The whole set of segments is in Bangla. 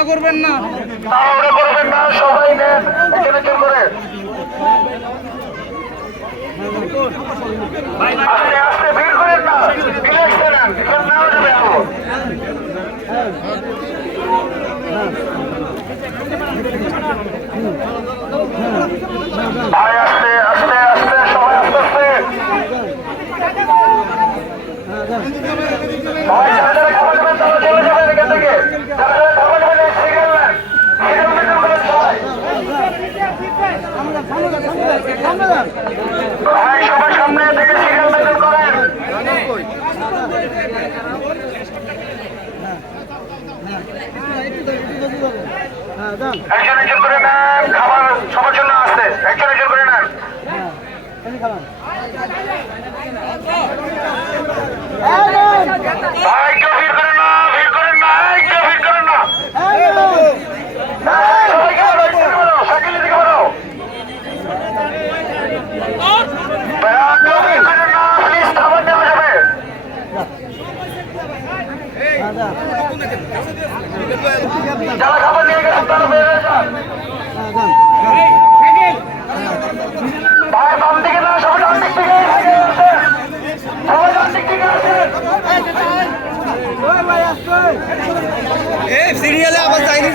তাড়াহুড়া করবেন না, সবাই নেন এখানে চুল করে আস্তে আস্তে ভিড় করেন না, রিল্যাক্স করেন, এখানে নাও যাবে আরো। ভাই আস্তে আস্তে আস্তে সবাই আস্তে আস্তে ভাই যারা যারা খাবার দেবেন তারা চলে যাবেন এখান থেকে, যারা যারা খাবার দেবেন সিরিয়াল নেন, সিরিয়াল মেনটেন করেন সবাই। ভাই সবাই সামনে থেকে সিরিয়াল মেনটেন করেন। একজন একজন করে নেন, খাবার সবার জন্য আসতে একজন একজন করে নেন। ভাই কেউ ভিড় করেন না, ভিড় করেন না, কেউ ভিড় করেন না, সবাই খাবার সাইকেল দিকে বাড়াও। কেউ ভিড় করেন না, প্লিজ খাবার দেওয়া যাবে। যারা খাবার নিয়ে গেছেন তারা বেরিয়ে যান। ভাই বাম দিকে না, সবাই ডান দিক থেকে আসেন, সবাই ডান দিক থেকে আসেন। সিরিয়ালে আবার চাইনি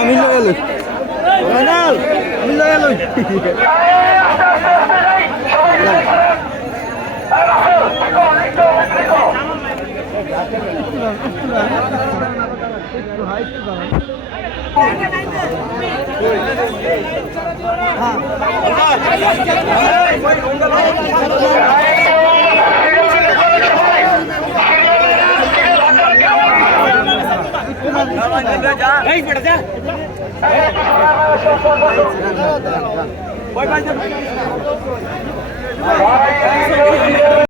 আমি লাগালো ফাইনাল আমি লাগালো ভাই